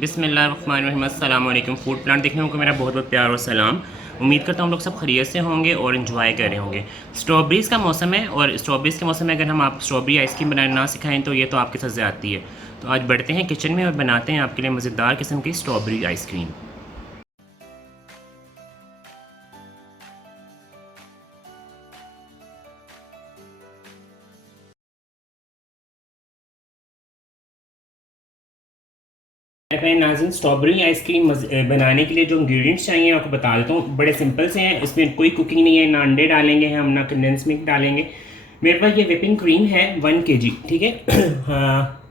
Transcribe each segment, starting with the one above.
बिस्मिल्लाहिर्रहमानिर्रहीम अस्सलाम वालेकुम। फूड प्लांट देखने को मेरा बहुत बहुत प्यार और सलाम। उम्मीद करता हूँ हम लोग सब खैरियत से होंगे और इन्जॉय कर रहे होंगे। स्ट्रॉबेरीज़ का मौसम है और स्ट्रॉबेरीज़ के मौसम में अगर हम आप स्ट्रॉबेरी आइसक्रीम बनाना ना सिखाएं तो ये तो आपके साथ ज़्यादती है। तो आज बढ़ते हैं किचन में और बनाते हैं आपके लिए मज़ेदार किस्म की स्ट्रॉबेरी आइसक्रीम। मेरे नाज़रीन, स्ट्रॉबेरी आइसक्रीम बनाने के लिए जो इंग्रेडिएंट्स चाहिए आपको बता देता हूँ। बड़े सिंपल से हैं, इसमें कोई कुकिंग नहीं है, ना अंडे डालेंगे हम, ना कंडेंस मिल्क डालेंगे। मेरे पास ये व्हिपिंग क्रीम है 1 kg, ठीक है। हाँ,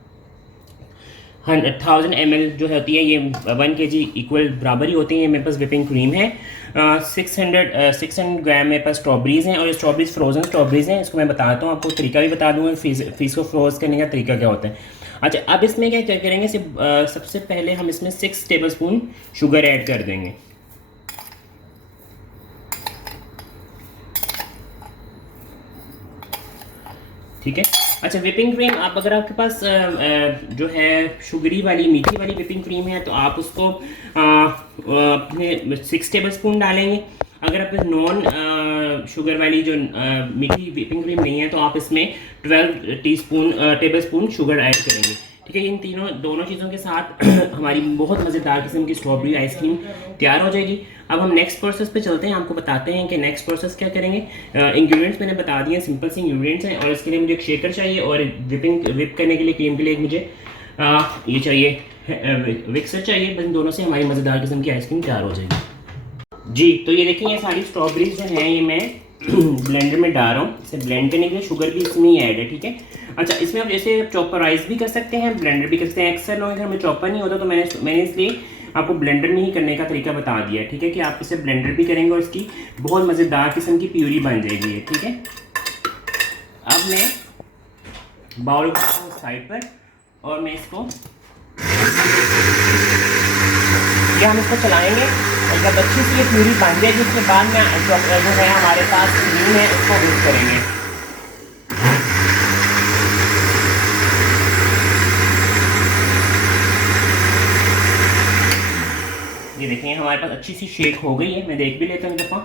1000 ml जो होती है ये 1 kg इक्वल बराबर ही होती है। मेरे पास व्हिपिंग क्रीम है। 600 ग्राम मेरे पास स्ट्रॉबेरीज़ हैं और ये स्ट्रॉबेरीज फ्रोज़न स्ट्रॉबेरीज़ हैं। इसको मैं बताता हूँ, आपको तरीका भी बता दूँगा फीस को फ्रोज़ करने का तरीका क्या होता है। अच्छा, अब इसमें क्या करेंगे, सबसे पहले हम इसमें 6 टेबलस्पून शुगर ऐड कर देंगे। ठीक है। अच्छा, व्हिपिंग क्रीम आप अगर आपके पास जो है शुगरी वाली मीठी वाली व्हिपिंग क्रीम है तो आप उसको अपने 6 टेबलस्पून डालेंगे। अगर आप नॉन शुगर वाली जो मीठी व्हिपिंग क्रीम नहीं है तो आप इसमें 12 टेबलस्पून शुगर ऐड करेंगे। ठीक है। इन दोनों चीज़ों के साथ हमारी बहुत मज़ेदार किस्म की स्ट्रॉबेरी आइसक्रीम तैयार हो जाएगी। अब हम नेक्स्ट प्रोसेस पे चलते हैं, आपको बताते हैं कि नेक्स्ट प्रोसेस क्या करेंगे। इंग्रेडिएंट्स मैंने बता दिए, सिंपल से इंग्रेडिएंट्स हैं। और इसके लिए मुझे एक शेकर चाहिए और विप करने के लिए क्रीम के लिए मुझे ये चाहिए विक्सर चाहिए। बस इन दोनों से हमारी मज़ेदार किस्म की आइसक्रीम तैयार हो जाएगी जी। तो ये देखिए, ये सारी स्ट्रॉबेरीज जो हैं ये मैं ब्लेंडर में डाल रहा हूँ। इसे ब्लेंड करने के लिए शुगर भी इसमें ही ऐड है। ठीक है। अच्छा, इसमें आप जैसे चॉपराइज भी कर सकते हैं, ब्लेंडर भी कर सकते हैं। अक्सर लोगों के घर में चॉपर नहीं होता तो मैंने इसलिए आपको ब्लेंडर में ही करने का तरीका बता दिया। ठीक है, कि आप इसे ब्लेंडर भी करेंगे और इसकी बहुत मज़ेदार किस्म की प्यूरी बन जाएगी ये। ठीक है। अब मैं बाउल को साइड पर और मैं इसको हम इसको चलाएंगे और जब अच्छी सी ये प्यूरी बन जाएगी उसके बाद में जो है हमारे पास क्रीम है उसको मिक्स करेंगे। ये देखिए हमारे पास अच्छी सी शेक हो गई है। मैं देख भी लेता हूँ एक दफ़ा।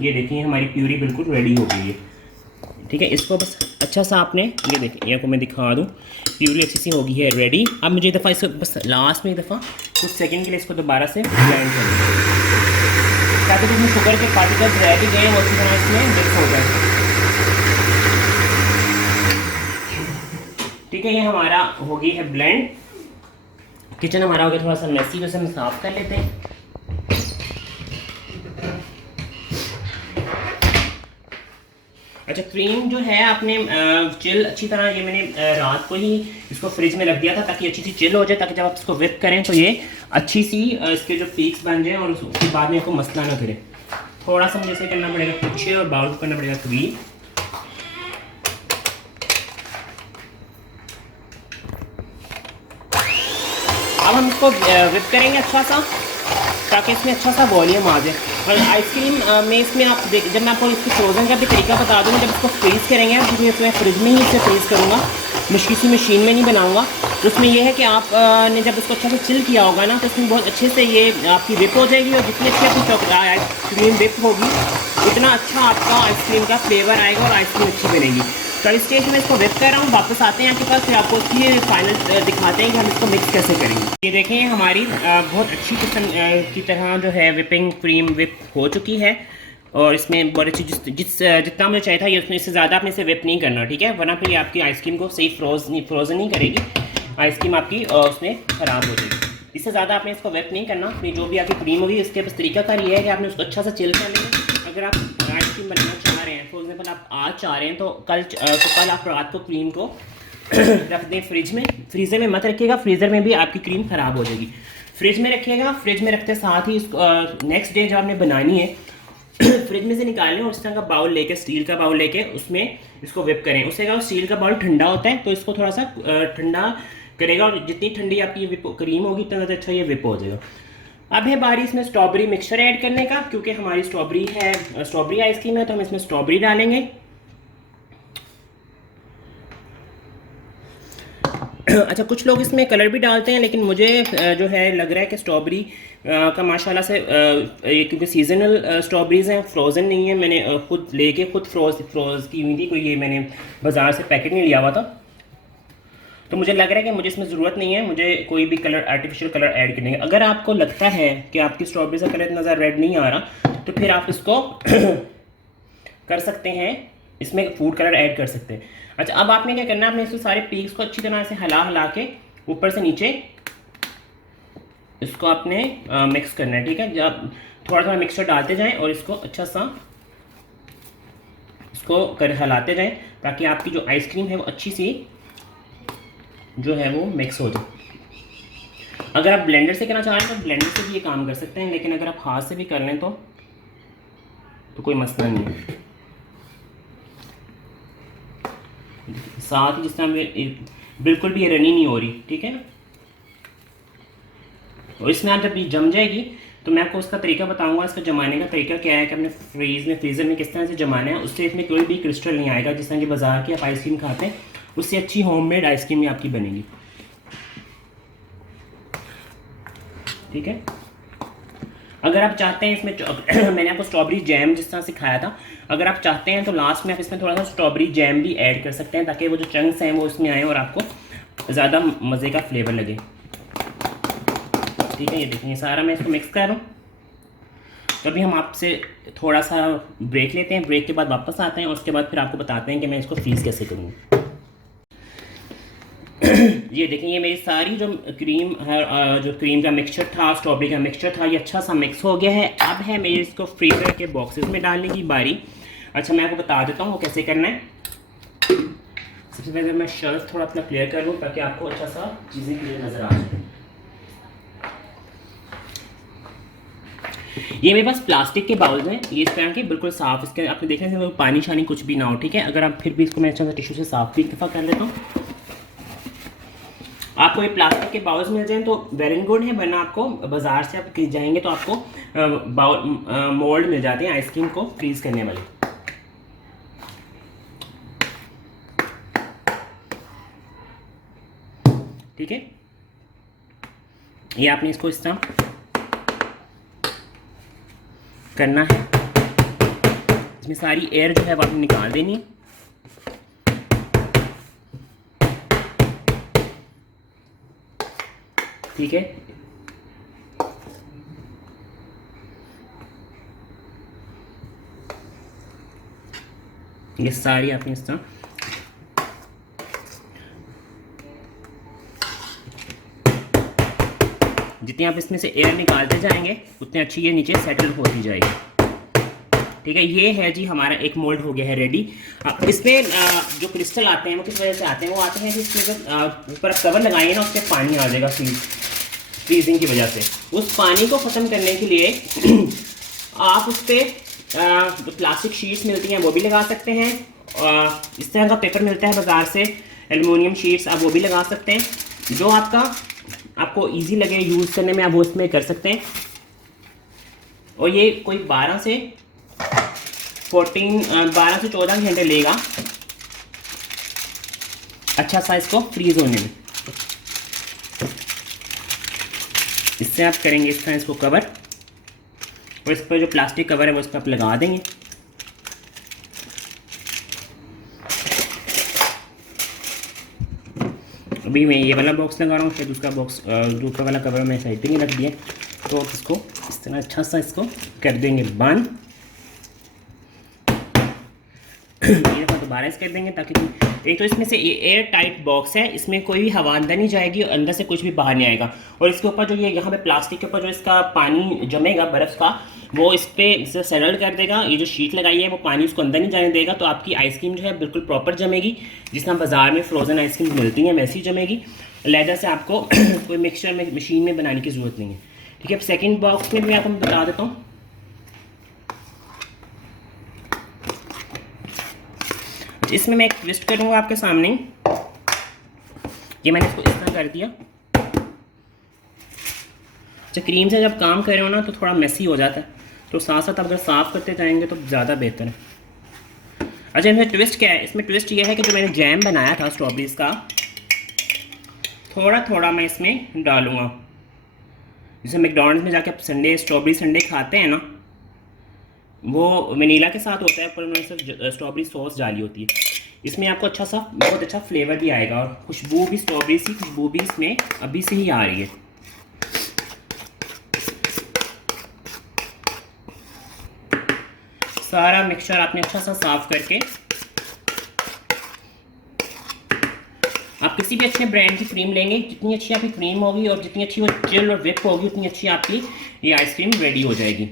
ये देखिए हमारी प्यूरी बिल्कुल रेडी हो गई है। ठीक है। इसको बस अच्छा सा आपने ये देखिए, आपको मैं दिखा दूँ, प्यूरी अच्छी सी हो गई है रेडी। अब मुझे दफ़ा इसको बस लास्ट में एक दफ़ा कुछ सेकंड के लिए इसको दोबारा से ब्लेंड करना ताकि जिसमें शुगर के पार्टिकल्स रह भी गए वो अच्छी तरह इसमें मिक्स हो जाए। ठीक है, ये हमारा हो गई है ब्लेंड। किचन हमारा हो गया थोड़ा सा मैसी, तो हम साफ कर लेते हैं। अच्छा, क्रीम जो है आपने चिल अच्छी तरह, ये मैंने रात को ही इसको फ्रिज में रख दिया था ताकि अच्छी सी चिल हो जाए, ताकि जब आप इसको विप करें तो ये अच्छी सी इसके जो पीक्स बन जाए और उसके बाद में इसको मसला ना करे। थोड़ा सा मुझे इसे करना पड़ेगा पीछे और बाउल को करना पड़ेगा क्लीन। अब हम इसको विप करेंगे अच्छा सा ताकि इसमें अच्छा सा वॉल्यूम आ जाए। और आइसक्रीम में इसमें आप जब मैं आपको इसको फ्रोज़न का भी तरीका बता दूँगा, जब इसको फ्रीज़ करेंगे आप, क्योंकि इसमें फ्रिज में ही इसे फ्रीज़ करूँगा, किसी मशीन में नहीं बनाऊँगा। तो उसमें यह है कि आप ने जब इसको अच्छा से चिल किया होगा ना तो इसमें बहुत अच्छे से ये आपकी विप हो जाएगी। और जितनी अच्छी आपकी आइसक्रीम विप होगी उतना अच्छा आपका आइसक्रीम का फ्लेवर आएगा और आइसक्रीम अच्छी बनेगी। तो इस स्टेज में इसको विप कर रहा हूँ, वापस आते हैं आपके पास, फिर आपको उसकी फाइनल दिखाते हैं कि हम इसको मिक्स कैसे करेंगे। ये देखें हमारी बहुत अच्छी किस्म की तरह जो है विपिंग क्रीम विप हो चुकी है और इसमें बहुत अच्छी जितना मुझे चाहिए था ये उसमें इससे ज़्यादा आपने इसे विप नहीं करना। ठीक है, वरना फिर आपकी आइसक्रीम को सही फ्रोज़न नहीं करेगी, आइसक्रीम आपकी उसमें ख़राब हो जाएगी। इससे ज़्यादा आपने इसको विप नहीं करना। अपनी जो भी आपकी क्रीम होगी इसके बस तरीका कार ये है कि आपने उसको अच्छा सा चिल कर लेंगे। अगर आप आइसक्रीम बनाना चाह रहे हैं, फॉर एग्जाम्पल आप आज चाह रहे हैं तो कल आप रात को क्रीम को रख दें फ्रिज में। फ्रीज़र में मत रखिएगा, फ्रीज़र में भी आपकी क्रीम ख़राब हो जाएगी। फ्रिज में रखिएगा, फ्रिज में रखते साथ ही इसको नेक्स्ट डे जब आपने बनानी है फ्रिज में से निकालें और उस तरह का बाउल लेके, स्टील का बाउल लेके उसमें इसको विप करें। उससे क्या, स्टील का बाउल ठंडा होता है तो इसको थोड़ा सा ठंडा करेगा और जितनी ठंडी आपकी ये क्रीम होगी उतना ज़्यादा अच्छा ये विप हो जाएगा। अब है बारी इसमें स्ट्रॉबेरी मिक्सचर ऐड करने का, क्योंकि हमारी स्ट्रॉबेरी आइसक्रीम है तो हम इसमें स्ट्रॉबेरी डालेंगे। अच्छा, कुछ लोग इसमें कलर भी डालते हैं, लेकिन मुझे जो है लग रहा है कि स्ट्रॉबेरी का माशाल्लाह से ये क्योंकि सीजनल स्ट्रॉबेरीज़ हैं, फ्रोज़न नहीं है। मैंने खुद लेके खुद फ्रोज़ की हुई थी, कोई ये मैंने बाज़ार से पैकेट नहीं लिया हुआ था। तो मुझे लग रहा है कि मुझे इसमें ज़रूरत नहीं है मुझे कोई भी कलर, आर्टिफिशियल कलर ऐड करने का। अगर आपको लगता है कि आपकी स्ट्रॉबेरी का कलर इतना ज़्यादा रेड नहीं आ रहा, तो फिर आप इसको कर सकते हैं, इसमें फूड कलर ऐड कर सकते हैं। अच्छा, अब आपने क्या करना है, आपने इसको सारे पीस को अच्छी तरह से हिला के ऊपर से नीचे इसको आपने मिक्स करना है। ठीक है, जब थोड़ा थोड़ा मिक्सचर डालते जाएं और इसको अच्छा सा इसको हिलाते जाएं, ताकि आपकी जो आइसक्रीम है वो अच्छी सी जो है वो मिक्स हो जाए। अगर आप ब्लेंडर से करना चाह रहे हैं तो ब्लेंडर से भी ये काम कर सकते हैं, लेकिन अगर आप हाथ से भी कर लें तो कोई मसला नहीं है। साथ ही जिस तरह बिल्कुल भी ये रनी नहीं हो रही, ठीक है ना। और इसमें आप जब ये जम जाएगी तो मैं आपको उसका तरीका बताऊंगा, इसका जमाने का तरीका क्या है कि अपने फ्रीज़र में किस तरह से जमाना है। उससे इसमें कोई भी क्रिस्टल नहीं आएगा। जिस तरह की बाज़ार की आप आइसक्रीम खाते हैं, उससे अच्छी होममेड आइसक्रीम आपकी बनेगी। ठीक है, अगर आप चाहते हैं इसमें मैंने आपको स्ट्रॉबेरी जैम जिस तरह सिखाया था, अगर आप चाहते हैं तो लास्ट में आप इसमें थोड़ा सा स्ट्रॉबेरी जैम भी ऐड कर सकते हैं, ताकि वो जो चंक्स हैं वो इसमें आए और आपको ज़्यादा मज़े का फ्लेवर लगे। ठीक है, ये देखिए सारा मैं इसको मिक्स कर रहा हूँ। तो अभी हम आपसे थोड़ा सा ब्रेक लेते हैं, ब्रेक के बाद वापस आते हैं और उसके बाद फिर आपको बताते हैं कि मैं इसको फ्रीज़ कैसे करूँगा। ये देखिए, ये मेरी सारी जो क्रीम है, जो क्रीम का मिक्सचर था, स्ट्रॉबेरी का मिक्सचर था, ये अच्छा सा मिक्स हो गया है। अब है मेरे इसको फ्रीज़र के बॉक्सेस में डालने की बारी। अच्छा, मैं आपको बता देता हूँ वो कैसे करना है। सबसे पहले मैं शेल्फ थोड़ा अपना क्लियर कर लूँ ताकि आपको अच्छा सा चीज़ें क्लियर नज़र आ जाए। ये मेरे पास प्लास्टिक के बाउल्स हैं, ये इस तरह के बिल्कुल साफ़। इसके आपने देखा है पानी शानी कुछ भी ना हो। ठीक है, अगर आप फिर भी इसको मैं अच्छा सा टिश्यू से साफ़ भी एक दफ़ा कर लेता हूँ। आपको ये प्लास्टिक के बाउल्स मिल जाएं तो वेरी गुड है, वरना आपको बाज़ार से आप जाएंगे तो आपको बाउल मोल्ड मिल जाते हैं आइसक्रीम को फ्रीज़ करने वाले। ठीक है, ये आपने इसको इस तरह करना है। इसमें सारी एयर जो है वो आपने निकाल देनी है। ठीक है, ये सारी आपने इस तरह जितनी आप इसमें से एयर निकालते जाएंगे उतनी अच्छी ये नीचे सेटल होती जाएगी। ठीक है, ये है जी हमारा एक मोल्ड हो गया है रेडी। इसमें जो क्रिस्टल आते हैं वो किस वजह से आते हैं, वो आते हैं कि इसमें जब ऊपर कवर लगाएंगे ना, उससे पानी आ जाएगा फ्रीजिंग की वजह से। उस पानी को ख़त्म करने के लिए आप उस पर जो प्लास्टिक शीट्स मिलती हैं वो भी लगा सकते हैं। इस तरह का पेपर मिलता है बाज़ार से, एलुमिनियम शीट्स, आप वो भी लगा सकते हैं। जो आपको इजी लगे यूज़ करने में, आप वो इसमें कर सकते हैं। और ये कोई 12 से 14 घंटे लेगा अच्छा सा इसको फ्रीज़ होने में। इससे आप करेंगे इस तरह इसको कवर, और इस पर जो प्लास्टिक कवर है वो इस पर आप लगा देंगे। अभी मैं ये वाला बॉक्स लगा रहा हूँ, शायद दूसरा बॉक्स दूसरा वाला कवर मैं साइड पे नहीं रख दिया। तो आप इसको इस तरह अच्छा सा इसको कर देंगे बंद। ये दोबारा इस कर देंगे ताकि एक तो इसमें से ये एयर टाइट बॉक्स है, इसमें कोई भी हवा अंदर नहीं जाएगी और अंदर से कुछ भी बाहर नहीं आएगा। और इसके ऊपर जो ये यहाँ पे प्लास्टिक के ऊपर जो इसका पानी जमेगा बर्फ़ का, वो इस पर इसे सेटल कर देगा। ये जो शीट लगाई है वो पानी उसको अंदर नहीं जाने देगा, तो आपकी आइसक्रीम जो है बिल्कुल प्रॉपर जमेगी। जिस तरह बाज़ार में फ्रोज़न आइसक्रीम मिलती हैं वैसी जमेगी। लहदा से आपको कोई मिक्सचर में मशीन में बनाने की ज़रूरत नहीं है। ठीक है, अब सेकेंड बॉक्स में भी आपको मैं बता देता हूँ। इसमें मैं एक ट्विस्ट करूँगा आपके सामने। ये मैंने इसको इस तरह कर दिया। अच्छा, क्रीम से जब काम कर रहे हो ना तो थोड़ा मेसी हो जाता है, तो साथ साथ अगर साफ़ करते जाएंगे तो ज़्यादा बेहतर है। अच्छा, इसमें ट्विस्ट क्या है? इसमें ट्विस्ट ये है कि जो मैंने जैम बनाया था स्ट्रॉबेरीज़ का, थोड़ा थोड़ा मैं इसमें डालूँगा। जैसे मैकडॉनल्ड्स में जाके आप संडे स्ट्रॉबेरी संडे खाते हैं ना, वो वनीला के साथ होता है, पर उन्होंने सिर्फ स्ट्रॉबेरी सॉस डाली होती है। इसमें आपको अच्छा सा बहुत अच्छा फ्लेवर भी आएगा और खुशबू भी, स्ट्रॉबेरी सी खुशबू भी इसमें अभी से ही आ रही है। सारा मिक्सचर आपने अच्छा सा साफ करके, आप किसी भी अच्छे ब्रांड की क्रीम लेंगे, जितनी अच्छी आपकी क्रीम होगी और जितनी अच्छी वो चिल और विप होगी, उतनी अच्छी आपकी ये आइसक्रीम रेडी हो जाएगी।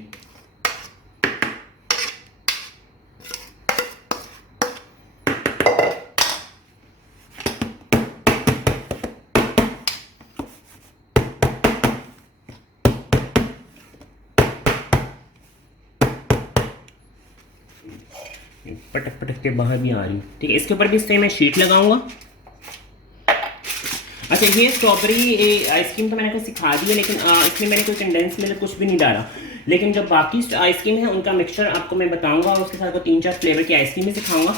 पटक पटक के बाहर भी आ रही, ठीक है। इसके ऊपर भी इससे मैं शीट लगाऊंगा। अच्छा, ये स्ट्रॉबेरी आइसक्रीम तो मैंने आपको सिखा दी है, लेकिन इसमें मैंने कोई कंडेंस मिल्क कुछ भी नहीं डाला। लेकिन जो बाकी आइसक्रीम है उनका मिक्सचर आपको मैं बताऊंगा और उसके साथ आपको 3-4 फ्लेवर की आइसक्रीम भी सिखाऊंगा।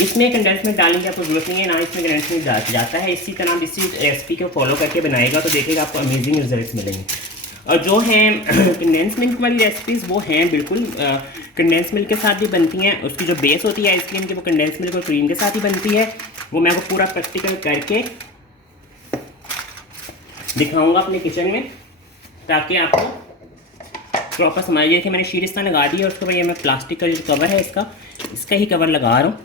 इसमें कंडेंस मिल्क डालने की आपको जरूरत नहीं है, ना इसमें कंडेंस मिल्क जाता है। इसी तरह इसी रेसिपी को फॉलो करके बनाएगा तो देखिएगा आपको अमेजिंग रिजल्ट मिलेंगे। और जो हैं कंडेंस मिल्क वाली रेसिपीज़ वो हैं बिल्कुल कंडेंस मिल्क के साथ भी बनती हैं। उसकी जो बेस होती है आइसक्रीम की वो कंडेंस मिल्क और क्रीम के साथ ही बनती है। वो मैं आपको पूरा प्रैक्टिकल करके दिखाऊंगा अपने किचन में, ताकि आपको प्रॉपर समझ जाए कि मैंने शीट इस तरह लगा दी है। और उसके बाद ये मैं प्लास्टिक का जो कवर है इसका ही कवर लगा रहा हूँ,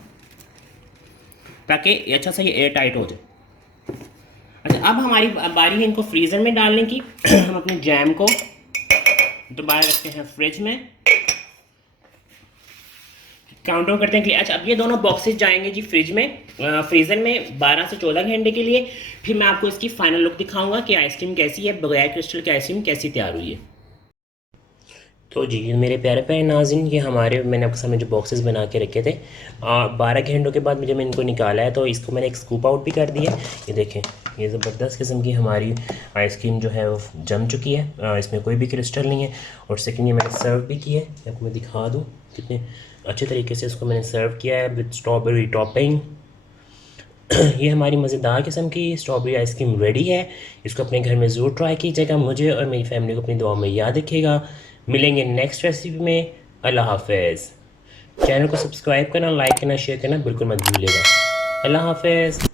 ताकि अच्छा सा ये एयर टाइट हो जाए। अच्छा, अब हमारी बारी है इनको फ्रीज़र में डालने की। हम अपने जैम को दोबारा रखते हैं फ्रिज में, काउंट डाउन करते हैं कि अच्छा अब ये दोनों बॉक्सेस जाएंगे जी फ्रिज में, फ्रीज़र में 12 से 14 घंटे के लिए। फिर मैं आपको इसकी फाइनल लुक दिखाऊंगा कि आइसक्रीम कैसी है, बगैर क्रिस्टल की आइसक्रीम कैसी तैयार हुई है। तो जी मेरे प्यारे प्यारे नाज़रीन, ये हमारे मैंने आपके सामने जो बॉक्सेस बना के रखे थे 12 घंटों के बाद मैंने इनको निकाला है। तो इसको मैंने एक स्कूप आउट भी कर दिया। ये देखें, ये ज़बरदस्त किस्म की हमारी आइसक्रीम जो है वो जम चुकी है। इसमें कोई भी क्रिस्टल नहीं है। और सेकंड ये मैंने सर्व भी किया है, आपको मैं दिखा दूँ कितने अच्छे तरीके से इसको मैंने सर्व किया है विद स्ट्रॉबेरी टॉपिंग। ये हमारी मज़ेदार किस्म की स्ट्रॉबेरी आइसक्रीम रेडी है। इसको अपने घर में ज़रूर ट्राई कीजिएगा। मुझे और मेरी फैमिली को अपनी दुआ में याद रखिएगा। मिलेंगे नेक्स्ट रेसिपी में। अल्लाह हाफ़िज़। चैनल को सब्सक्राइब करना, लाइक करना, शेयर करना बिल्कुल मत भूलिएगा। अल्लाह हाफ़िज़।